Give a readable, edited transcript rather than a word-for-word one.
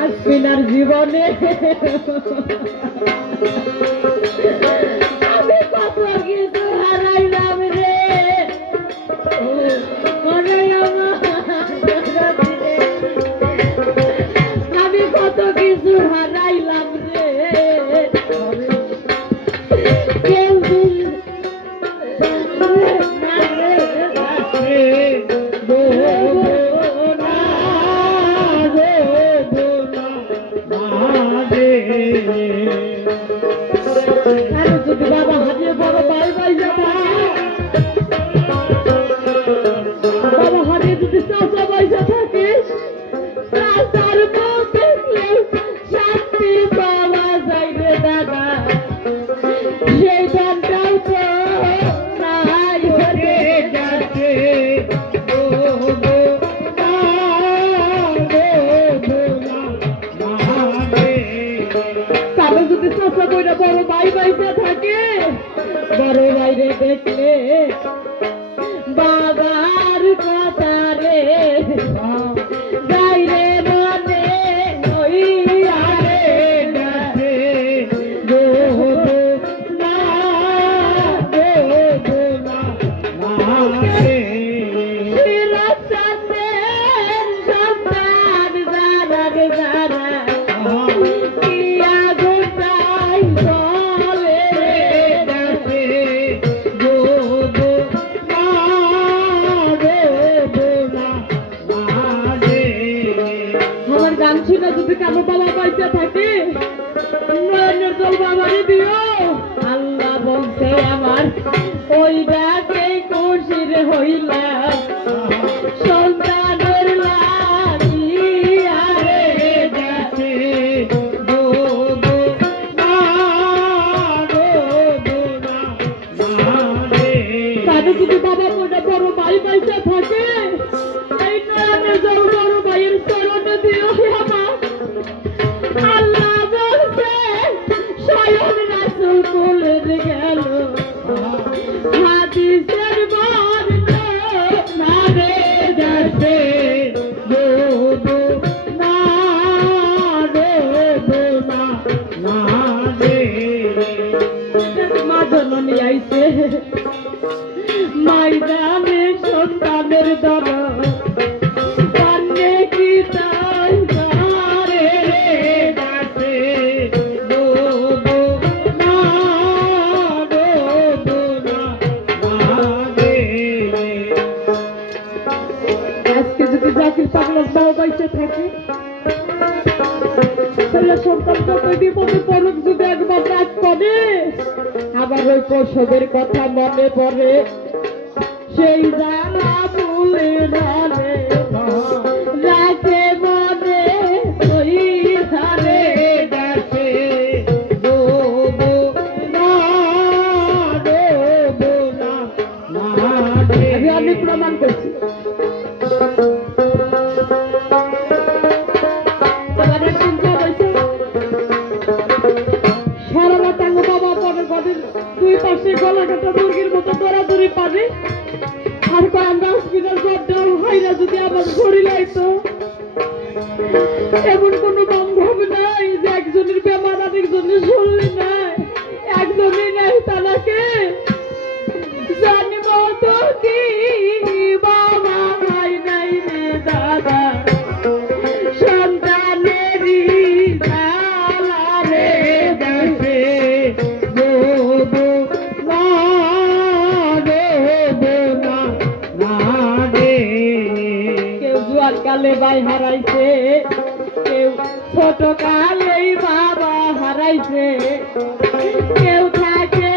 আসবিনার জীবনে আমি কত কিছু হারাইলাম রে আমি কত কিছু হারাইলাম রে কেউ যদি বাবা হারিয়ে বড় ভাই ভাই যাবা বাবা হারিয়ে যদি চাষা পয়সা থাকিস চাষার বউ দেখলে শান্তি পাওয়া যায় রে দাদা সেই ধনটাও তো নাই হয়ে গেছে তাহলে যদি চাষা বইটা বড় ভাই ভাইসা থাকে বড় বাইরে দেখলে বাবার কথা রে গাইরে মনে হইয়ারে গেছে গো না গো না রে রাস্তার সন্তান যারা রে যারা কি আগুনটাই চলে রে গেছে গো না আমার গান ছিল যদি কারো বাবা পয়সা থাকে নয়নের জল বাবারে দিও আল্লাহ বলছে আমার ওই ডাকে খুশির হইলাম সন্তানের লাগিয়া রে গেছে গো না তাহলে যদি বাবা বড় ভাই পয়সা থাকে এই নয়নের জল বড় ভাইয়ের চরণে দিও আমার আল্লাহ বলছে স্বয়ং রাসূল বলে গেল হাদিসের বর্ণনা রে যাচ্ছে গো না রে না রে মা জননী আইছে ময়দানে সন্তানের দর কান্নে কি তাই তারে রে গাছে গো না আজকে যদি জাকির পাগলা বাবা বাইসে থাকে তাহলে সন্তান যতই বিপদে পড়ুক যদি একবার রাগ করে আবার ওই প্রসবের কথা মনে পড়ে সেই জানা ভুলে ধারে রাখে মনে ওই ধারে গেছে গো না আমি প্রমাণ করছি সারা টাঙ্গ বাবা পরে ঘরের দুই পাশে গলা কাটা মুরগির মতো দৌড়াদৌড়ি পারে আর কয় আমরা হসপিটাল করতাম হাইরা যদি আবার ঘড়ি লাইতো এমন কোনো সম্ভব নাই যে একজনের বেমার আরেকজনের শরীরে নাই একজনই নাই তারাকে জানি মতো কি বাবা ভাই নাই রে দাদা সন্তানেরই জ্বালা রে দেশে গো না রে কেউ জোয়ার কালে ভাই হারাইছে কেউ ছোট কালেই বাবা হারাইছে কেউ থাকে